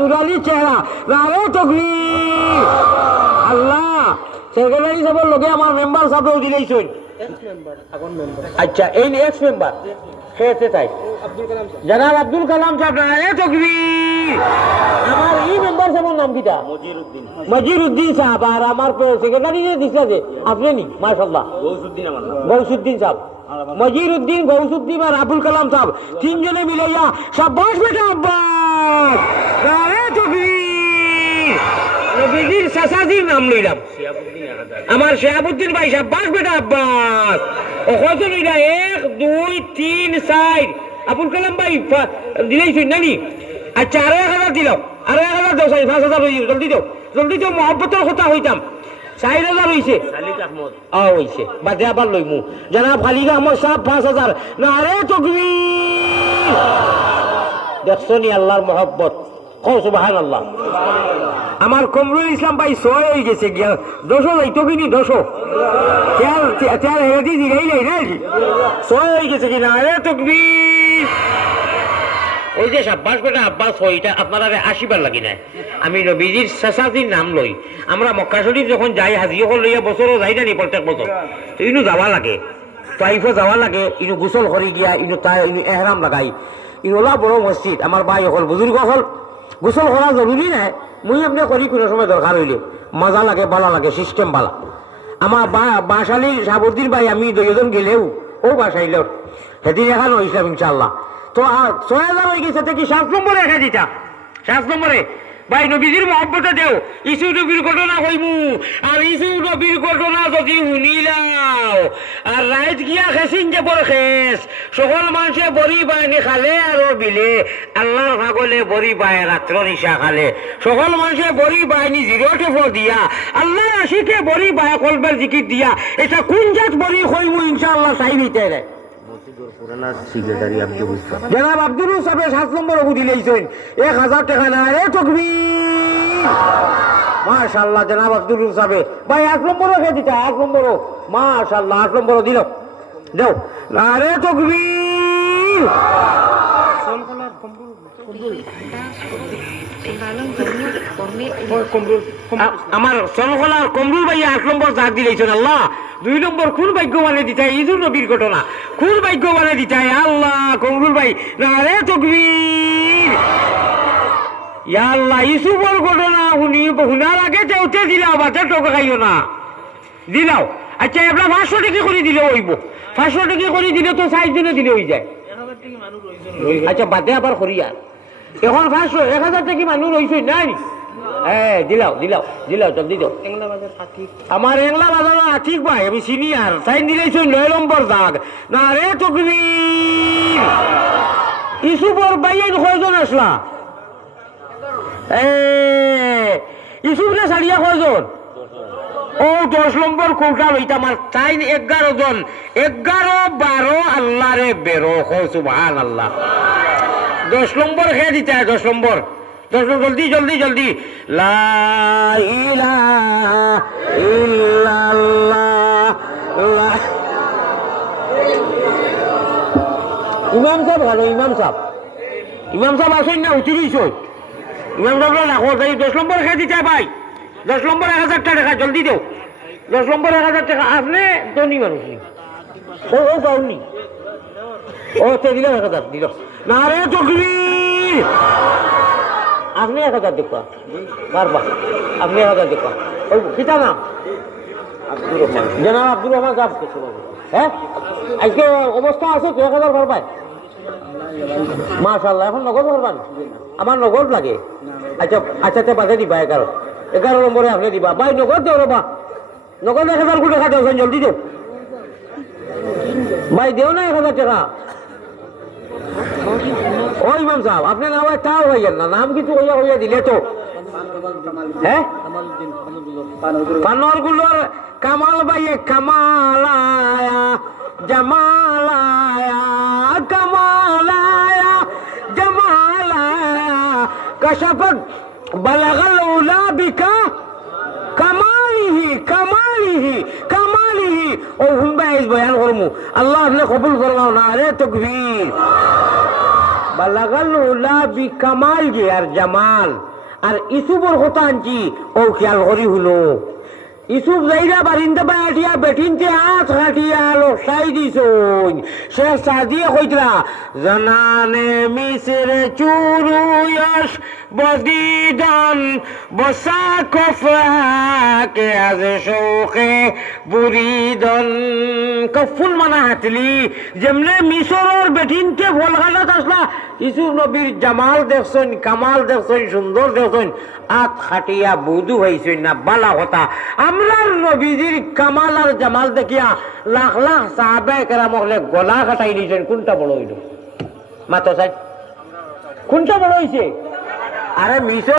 Nurali চেহারা নারে তাকবীর। আল্লাহ সেক্রেটারি সাহেবের লগে আমার মেম্বার সাহেবও দিলেইছেন। আচ্ছা এই এক্স মেম্বার খেতে চাই জনাব আব্দুল কালাম সাহেব নারে তাকবীর। আমার এই মেম্বার সাহেবের নাম কিটা? মজিরউদ্দিন সাহেব। আর আমার সেক্রেটারি যে দিছে যে আপনি নি মাশাআল্লাহ গৌসুদ্দিন সাহেব। মজিরউদ্দিন, গৌসুদ্দিন আর আবুল কালাম সাহেব তিনজনে মিলাইয়া শাবাশ বেটা আব্বাস নারে তাকবীর। নবীজির চাচাজির নাম লইলাম আমার শিহাবুদ্দিন ভাই শাবাশ বেটা আব্বাস। কয়জন হইলা? 1 2 3 4। আবুল কালাম ভাই দিলেইছেন নানি? আচ্ছা আরো 1000 দিলাম, আরো 1000 দাও, 5000 হইছে। জলদি দাও মহব্বতের কথা হইতাম। 4000 হইছে হইছে বাদে আবার লইমু। জনাব খালিক আহমদ সাহেব 5000 নারে তাকবীর। দেখছনি আল্লাহর মহব্বত, কও সুবহানাল্লাহ। আমার কমরুল ইসলাম ভাই 6 হয়ে গেছে গিয়া 200 যাইতো কিনি 200 চার হেদি দিলাই নাই 6 হয়ে গেছে কি নারে তাকবীর। ওই যে শাবাশ বেটা আব্বাস হইটা আপনারা আসিবার লাগি না। আমি নবীজির চাচাজির নাম লই। আমরা মক্কা শরীফ যখন যাই হাজি হল লইয়া বছরও যাই জানি প্রত্যেক বছর। তো ইনু যাওয়া লাগে, তাইফও যাওয়া লাগে। ইনু গোসল করি গিয়া ইনু এহরাম লাগাই। ইনোলা বড় মসজিদ। আমার ভাই হল বুজুর্গ হল গোসল করা জরুরি নাই। মুই আপনি করি কোনো সময় দরকার হইলে মজা লাগে, ভালো লাগে, সিস্টেম ভালো। আমার বাসালির শাহাবুদ্দিন ভাই আমি 2জন গেলেও ও বাসাইল সেদিন এখানে হইছিলাম ইনশাল্লাহ। তো 6000 হয়ে গেছে কি 7 নম্বরে রেখে দিতা। 7 নম্বরে ভাই নবীজির মহব্বতে দেও। ইসু নবীর ঘটনা কইমু। আর ইসু নবীর ঘটনা যদি শুনিলাও আর রাইত গিয়া খেসিন যে বড় খেস সকল মানুষে বড়ি বায়নি খালে আর বিলে আল্লাহর ভাগলে বড়ি বায় রাত্র নিশা খালে সকল মানুষে বড়ি বায়নি 0 টেফো দিয়া আল্লাহ আশিকে বড়ি বায় কলবের জিকির দিয়া। এটা কোন জাত বড়ি কইমু ইনশাআল্লাহ চাইবিতে রে। জনাব আব্দুল সাহেব 7 নম্বর অবধি দিলেইছেন 1000 টাকা নারে তাকবীর। মাশাআল্লাহ জনাব আব্দুল সাহেব ভাই 1 নম্বর রেখে দিতা। 1 নম্বর মাশাআল্লাহ 8 নম্বর দিল দাও নারে তাকবীর। আমার সনকলার কমরুল ভাই 8 নম্বর জাগ দিলেইছেন। আল্লাহ 2 নম্বর কোন ভাগ্যবানে দিতাই? ইজুর নবীর ঘটনা কোন ভাগ্যবানে দিতাই? আল্লাহ কমরুল ভাই নারে তাকবীর। ইয়া আল্লাহ ইসুফর ঘটনা শুনার আগে যাওতে দিলাও বাতে টাকা খাইও না দিলাও। আচ্ছা এবার 500 টাকা করে দিলে হইব। 500 টাকা করে দিলে তো 6 জনে দিলে হয়ে যায়। আচ্ছা বাদে আবার করিয়া এখন 500 1000 টাকা মানুষ রইছে নাই। হ্যাঁ দিলাও জলদি দাও। আমার এংলা বাজার আঠিক ভাই আমি সিনিয়র সাইন দিলেছ 9 নম্বর দাগ নারে তাকবীর। ইসুফর ভাইয়ের কয়জন আসলা? ইসুফরে ছাড়িয়া কয়জন? ও 10 নম্বর কোটা লইতা আমার সাইন 11 জন 11 12 আল্লাহ রে বেরো সুবহানাল্লাহ। 10 নম্বর খেয়ে দিতে 10 নম্বর জলদি লা ইলাহা ইল্লাল্লাহ। ইমাম সাহেব ভালো ইমাম সাহেব আসেন না উঠিস ইমাম সাহেব রাখো 10 নম্বর খেয়ে দিতে ভাই। 10 নম্বর 1000 টাকা জলদি দেও। 10 নম্বর 1000 টাকা। আপনি ধনী মানুষ নি ও পাওনি ও তো দিল 1000 দিল নারে তাকবীর। আপনি 1000 দেখা বারবার আপনি 1000 দেখা ওই কিতা নাম? জনাব আব্দুর রহমান সাহেব। হ্যাঁ আজকে অবস্থা আছে 1000 পারবাই মাশাআল্লাহ। এখন নগদ পারবান? আমার নগদ লাগে। আচ্ছা বাজে দিবা 11 নম্বরে আপনি দিবা ভাই নগদ দেও রে বা নগদ 1000 কোটি টাকা দেওয়া জলদি দেও ভাই দেও না 1000 টাকা। ও ইমাম সাহেব আপনি নাম তাও হইয়েন না নাম কিছু হইয়া দিলে তো। হ্যাঁ পানোরগুলোর কামাল ভাইয়ে কামালায়া জামালায়া কামালায়া জামালায়া কশফত বালাগাল উলা বিকা কামালিহি ও হুমবাইজ বয়ান করমু। আল্লাহ আপনি কবুল ফরমাও নারে তাকবীর। বালাগাল উলা বি কামাল গে আর জামাল আর ইসুবর কথা আনছি ও খেয়াল করি হলো ইসুফ যাইরা বারিন্দা বাটিয়া বেঠিনতে হাত হাটিয়া লসাই দিছুন সে সাদিয়ে কইতরা জানানে মিসরে চুরুয়স বদিদন বসা কফাকে আজ শৌকে বুরিদন কফুল মানা হাতলি যেমনে মিশরের বেঠিনতে ভোলগালাত আসলা ইসুফ নবীর জামাল দেখছেন কামাল দেখছেন সুন্দর দেখছেন আত খাটিয়া বুধু হয়েছেন না বালা কথা আমরার নবীজির কামাল আর জামাল দেখিয়া লাখ লাখ সাহাবায়ে কেরাম হলে গলা কাটাই দিয়েছেন কোনটা বড় হইল মাতো সাহেব কোনটা বড় হয়েছে আরে মিশর